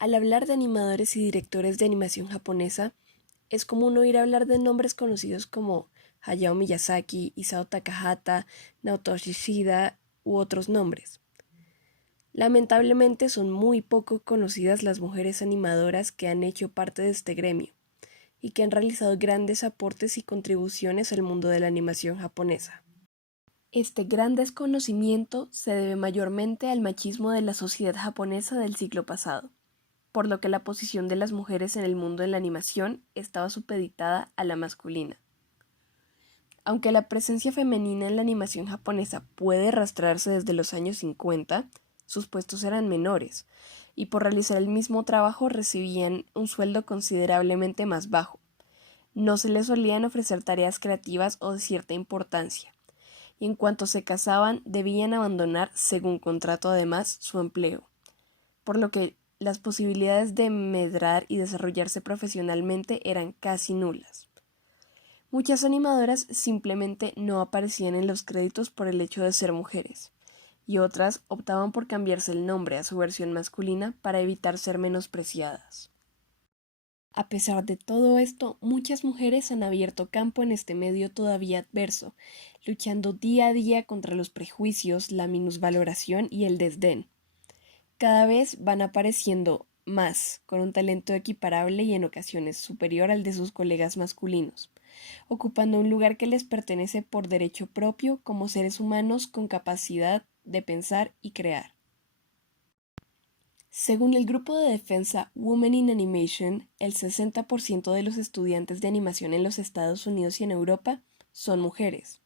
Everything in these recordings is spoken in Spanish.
Al hablar de animadores y directores de animación japonesa, es común oír hablar de nombres conocidos como Hayao Miyazaki, Isao Takahata, Naotoshi Shida u otros nombres. Lamentablemente son muy poco conocidas las mujeres animadoras que han hecho parte de este gremio y que han realizado grandes aportes y contribuciones al mundo de la animación japonesa. Este gran desconocimiento se debe mayormente al machismo de la sociedad japonesa del siglo pasado, por lo que la posición de las mujeres en el mundo de la animación estaba supeditada a la masculina. Aunque la presencia femenina en la animación japonesa puede rastrearse desde los años 50, sus puestos eran menores, y por realizar el mismo trabajo recibían un sueldo considerablemente más bajo. No se les solían ofrecer tareas creativas o de cierta importancia, y en cuanto se casaban debían abandonar, según contrato además, su empleo, por lo que las posibilidades de medrar y desarrollarse profesionalmente eran casi nulas. Muchas animadoras simplemente no aparecían en los créditos por el hecho de ser mujeres, y otras optaban por cambiarse el nombre a su versión masculina para evitar ser menospreciadas. A pesar de todo esto, muchas mujeres han abierto campo en este medio todavía adverso, luchando día a día contra los prejuicios, la minusvaloración y el desdén. Cada vez van apareciendo más, con un talento equiparable y en ocasiones superior al de sus colegas masculinos, ocupando un lugar que les pertenece por derecho propio como seres humanos con capacidad de pensar y crear. Según el grupo de defensa Women in Animation, el 60% de los estudiantes de animación en los Estados Unidos y en Europa son mujeres.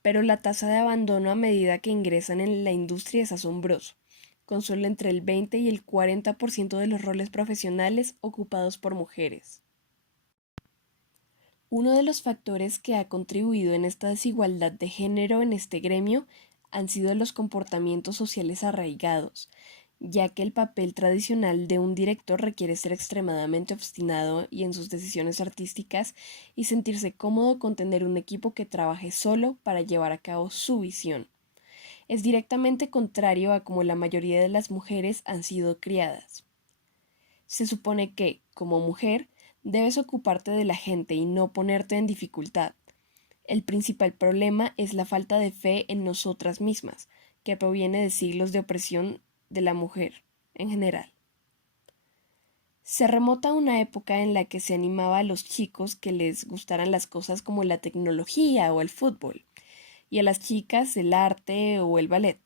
Pero la tasa de abandono a medida que ingresan en la industria es asombroso, con solo entre el 20 y el 40% de los roles profesionales ocupados por mujeres. Uno de los factores que ha contribuido en esta desigualdad de género en este gremio han sido los comportamientos sociales arraigados, ya que el papel tradicional de un director requiere ser extremadamente obstinado y en sus decisiones artísticas y sentirse cómodo con tener un equipo que trabaje solo para llevar a cabo su visión. Es directamente contrario a cómo la mayoría de las mujeres han sido criadas. Se supone que, como mujer, debes ocuparte de la gente y no ponerte en dificultad. El principal problema es la falta de fe en nosotras mismas, que proviene de siglos de opresión de la mujer, en general. Se remota una época en la que se animaba a los chicos que les gustaran las cosas como la tecnología o el fútbol, y a las chicas el arte o el ballet.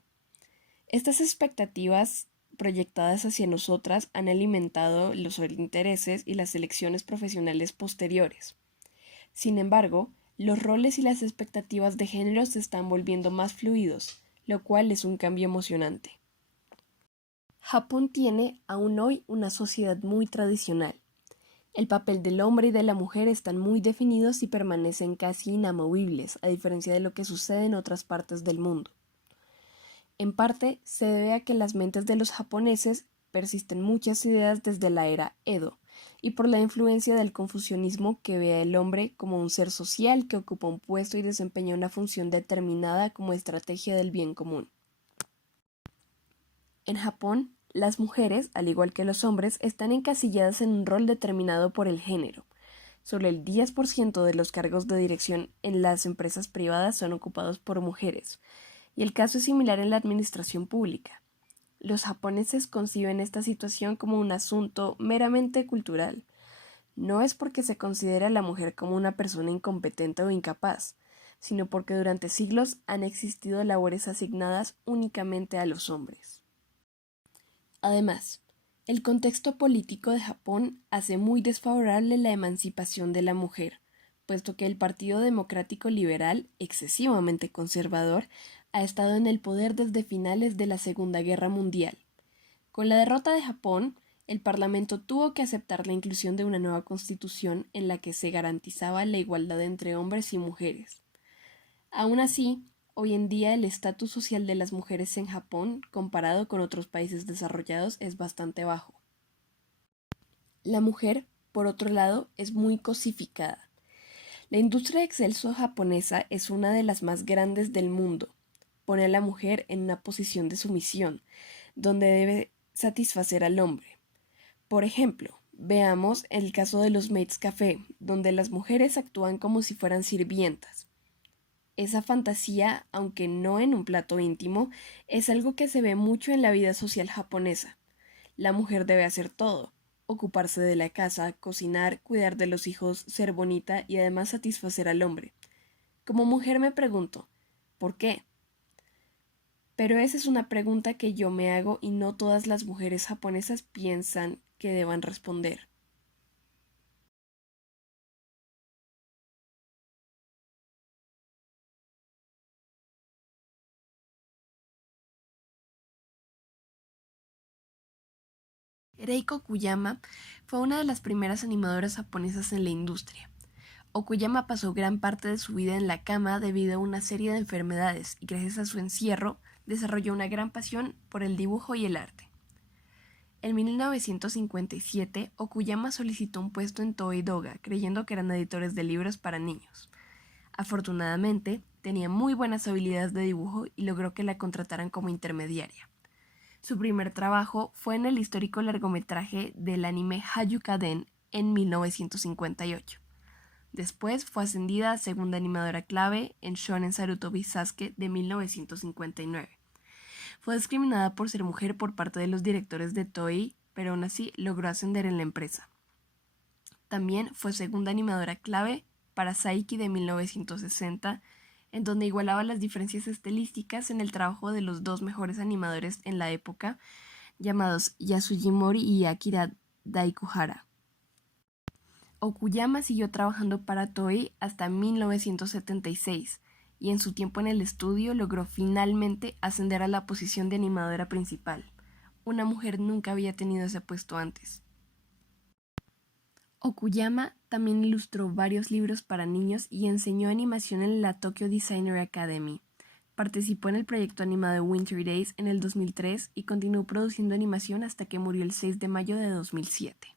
Estas expectativas proyectadas hacia nosotras han alimentado los intereses y las elecciones profesionales posteriores. Sin embargo, los roles y las expectativas de género se están volviendo más fluidos, lo cual es un cambio emocionante. Japón tiene aún hoy una sociedad muy tradicional. El papel del hombre y de la mujer están muy definidos y permanecen casi inamovibles, a diferencia de lo que sucede en otras partes del mundo. En parte, se debe a que en las mentes de los japoneses persisten muchas ideas desde la era Edo, y por la influencia del confucianismo que ve al hombre como un ser social que ocupa un puesto y desempeña una función determinada como estrategia del bien común. En Japón, las mujeres, al igual que los hombres, están encasilladas en un rol determinado por el género. Solo el 10% de los cargos de dirección en las empresas privadas son ocupados por mujeres, y el caso es similar en la administración pública. Los japoneses conciben esta situación como un asunto meramente cultural. No es porque se considera a la mujer como una persona incompetente o incapaz, sino porque durante siglos han existido labores asignadas únicamente a los hombres. Además, el contexto político de Japón hace muy desfavorable la emancipación de la mujer, puesto que el Partido Democrático Liberal, excesivamente conservador, ha estado en el poder desde finales de la Segunda Guerra Mundial. Con la derrota de Japón, el Parlamento tuvo que aceptar la inclusión de una nueva constitución en la que se garantizaba la igualdad entre hombres y mujeres. Aún así, hoy en día el estatus social de las mujeres en Japón, comparado con otros países desarrollados, es bastante bajo. La mujer, por otro lado, es muy cosificada. La industria de excelso japonesa es una de las más grandes del mundo. Pone a la mujer en una posición de sumisión, donde debe satisfacer al hombre. Por ejemplo, veamos el caso de los maids café, donde las mujeres actúan como si fueran sirvientas. Esa fantasía, aunque no en un plato íntimo, es algo que se ve mucho en la vida social japonesa. La mujer debe hacer todo: ocuparse de la casa, cocinar, cuidar de los hijos, ser bonita y además satisfacer al hombre. Como mujer me pregunto, ¿por qué? Pero esa es una pregunta que yo me hago y no todas las mujeres japonesas piensan que deban responder. Reiko Okuyama fue una de las primeras animadoras japonesas en la industria. Okuyama pasó gran parte de su vida en la cama debido a una serie de enfermedades y gracias a su encierro desarrolló una gran pasión por el dibujo y el arte. En 1957, Okuyama solicitó un puesto en Toei Doga, creyendo que eran editores de libros para niños. Afortunadamente, tenía muy buenas habilidades de dibujo y logró que la contrataran como intermediaria. Su primer trabajo fue en el histórico largometraje del anime Hayukaden en 1958. Después fue ascendida a segunda animadora clave en Shonen Sarutobi Sasuke de 1959. Fue discriminada por ser mujer por parte de los directores de Toei, pero aún así logró ascender en la empresa. También fue segunda animadora clave para Saiki de 1960, en donde igualaba las diferencias estilísticas en el trabajo de los dos mejores animadores en la época, llamados Yasuji Mori y Akira Daikuhara. Okuyama siguió trabajando para Toei hasta 1976 y en su tiempo en el estudio logró finalmente ascender a la posición de animadora principal. Una mujer nunca había tenido ese puesto antes. Okuyama también ilustró varios libros para niños y enseñó animación en la Tokyo Designer Academy. Participó en el proyecto animado Winter Days en el 2003 y continuó produciendo animación hasta que murió el 6 de mayo de 2007.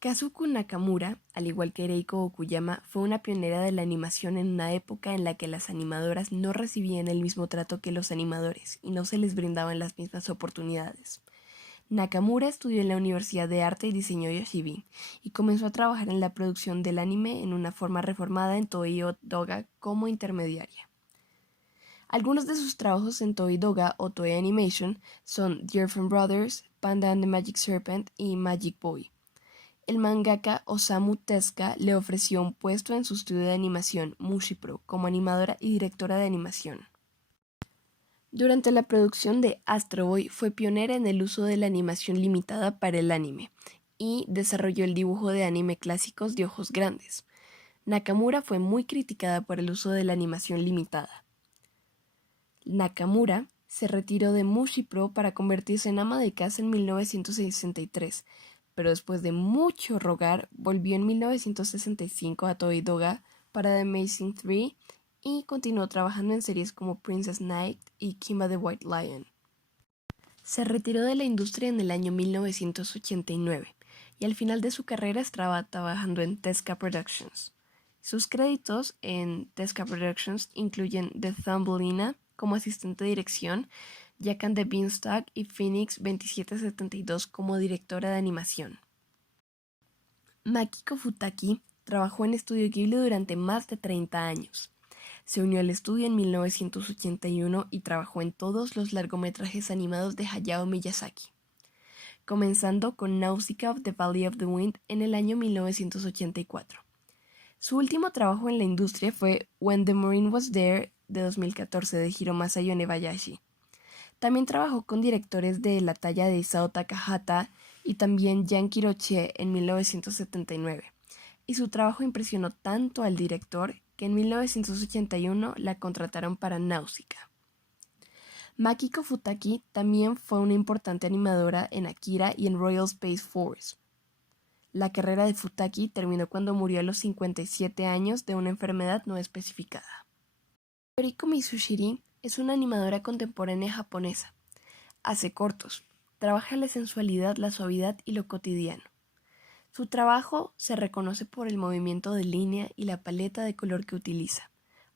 Kazuko Nakamura, al igual que Reiko Okuyama, fue una pionera de la animación en una época en la que las animadoras no recibían el mismo trato que los animadores y no se les brindaban las mismas oportunidades. Nakamura estudió en la Universidad de Arte y Diseño Yoshibi y comenzó a trabajar en la producción del anime en una forma reformada en Toei Doga como intermediaria. Algunos de sus trabajos en Toei Doga o Toei Animation son The Orphan Brothers, Panda and the Magic Serpent y Magic Boy. El mangaka Osamu Tezuka le ofreció un puesto en su estudio de animación Mushipro como animadora y directora de animación. Durante la producción de Astro Boy fue pionera en el uso de la animación limitada para el anime y desarrolló el dibujo de anime clásicos de ojos grandes. Nakamura fue muy criticada por el uso de la animación limitada. Nakamura se retiró de Mushipro para convertirse en ama de casa en 1963, pero después de mucho rogar volvió en 1965 a Toei Doga para The Amazing 3 y continuó trabajando en series como Princess Knight y Kimba the White Lion. Se retiró de la industria en el año 1989 y al final de su carrera estaba trabajando en Tezuka Productions. Sus créditos en Tezuka Productions incluyen The Thumbelina como asistente de dirección, Jack and the Beanstalk y Phoenix 2772 como directora de animación. Makiko Futaki trabajó en Estudio Ghibli durante más de 30 años. Se unió al estudio en 1981 y trabajó en todos los largometrajes animados de Hayao Miyazaki, comenzando con Nausicaa of the Valley of the Wind en el año 1984. Su último trabajo en la industria fue When the Marine Was There de 2014 de Hiromasa Yonebayashi. También trabajó con directores de la talla de Isao Takahata y también Jan Quiroche en 1979, y su trabajo impresionó tanto al director que en 1981 la contrataron para Nausicaa. Makiko Futaki también fue una importante animadora en Akira y en Royal Space Force. La carrera de Futaki terminó cuando murió a los 57 años de una enfermedad no especificada. Yoriko Mitsushiri es una animadora contemporánea japonesa. Hace cortos, trabaja la sensualidad, la suavidad y lo cotidiano. Su trabajo se reconoce por el movimiento de línea y la paleta de color que utiliza.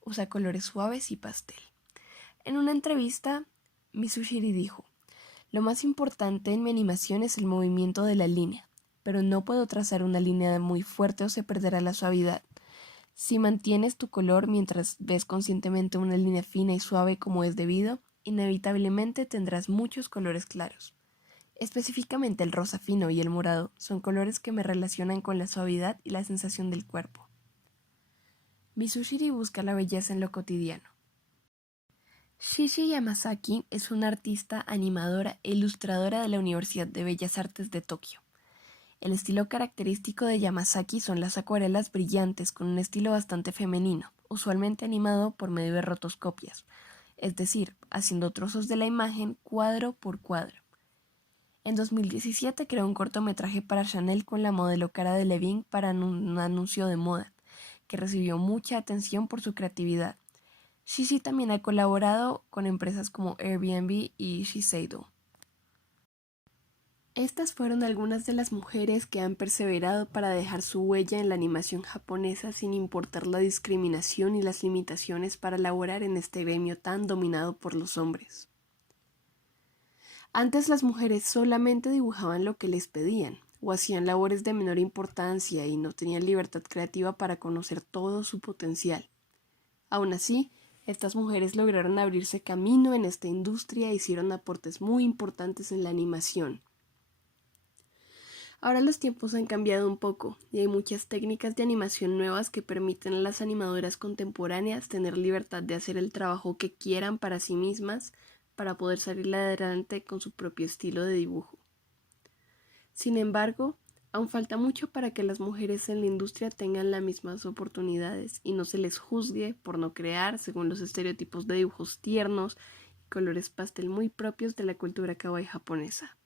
Usa colores suaves y pastel. En una entrevista, Mitsushiri dijo: Lo más importante en mi animación es el movimiento de la línea, pero no puedo trazar una línea muy fuerte o se perderá la suavidad. Si mantienes tu color mientras ves conscientemente una línea fina y suave como es debido, inevitablemente tendrás muchos colores claros. Específicamente el rosa fino y el morado son colores que me relacionan con la suavidad y la sensación del cuerpo. Mitsushiri busca la belleza en lo cotidiano. Shishi Yamasaki es una artista, animadora e ilustradora de la Universidad de Bellas Artes de Tokio. El estilo característico de Yamasaki son las acuarelas brillantes con un estilo bastante femenino, usualmente animado por medio de rotoscopias, es decir, haciendo trozos de la imagen cuadro por cuadro. En 2017 creó un cortometraje para Chanel con la modelo Cara Delevingne para un anuncio de moda, que recibió mucha atención por su creatividad. Shishi también ha colaborado con empresas como Airbnb y Shiseido. Estas fueron algunas de las mujeres que han perseverado para dejar su huella en la animación japonesa sin importar la discriminación y las limitaciones para laborar en este gremio tan dominado por los hombres. Antes las mujeres solamente dibujaban lo que les pedían, o hacían labores de menor importancia y no tenían libertad creativa para conocer todo su potencial. Aún así, estas mujeres lograron abrirse camino en esta industria e hicieron aportes muy importantes en la animación. Ahora los tiempos han cambiado un poco y hay muchas técnicas de animación nuevas que permiten a las animadoras contemporáneas tener libertad de hacer el trabajo que quieran para sí mismas para poder salir adelante con su propio estilo de dibujo. Sin embargo, aún falta mucho para que las mujeres en la industria tengan las mismas oportunidades y no se les juzgue por no crear según los estereotipos de dibujos tiernos y colores pastel muy propios de la cultura kawaii japonesa.